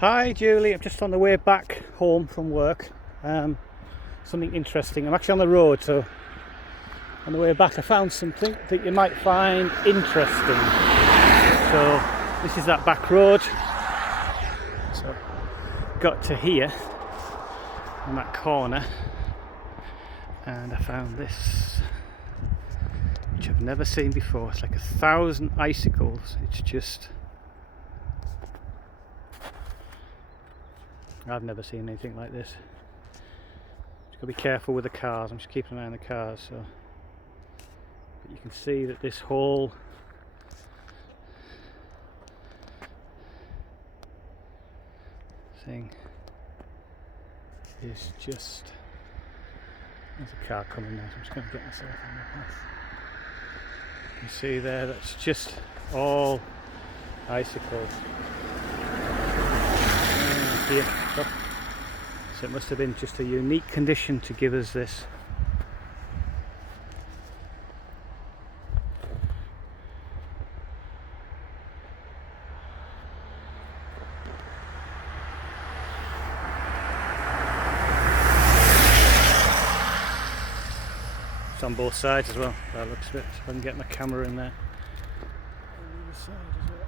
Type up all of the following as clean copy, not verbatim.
Hi Julie, I'm just on the way back home from work. Something interesting. I'm actually on the road, so on the way back I found something that you might find interesting. So this is that back road. So got to here in that corner and I found this, which I've never seen before. It's like 1,000 icicles. It's just, I've never seen anything like this. Just got to be careful with the cars. I'm just keeping an eye on the cars. So, but you can see that this whole thing is just. There's a car coming now, so I'm just going to get myself on the path. You can see there, that's just all icicles. Here. So it must have been just a unique condition to give us this. It's on both sides as well, by the looks of it. So if I can get my camera in there. On the other side as well.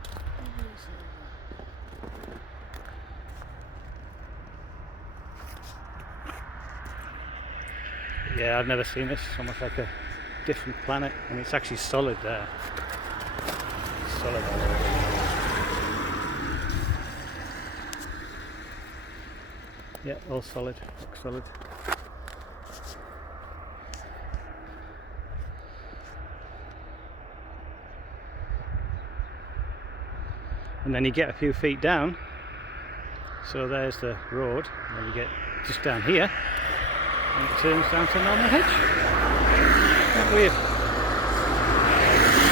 Yeah, I've never seen this. It's almost like a different planet, and it's actually solid there. It's solid all over. Yeah, all solid. Looks solid. And then you get a few feet down. So there's the road, and then you get just down here. And it turns down to normal hedge. Isn't that weird?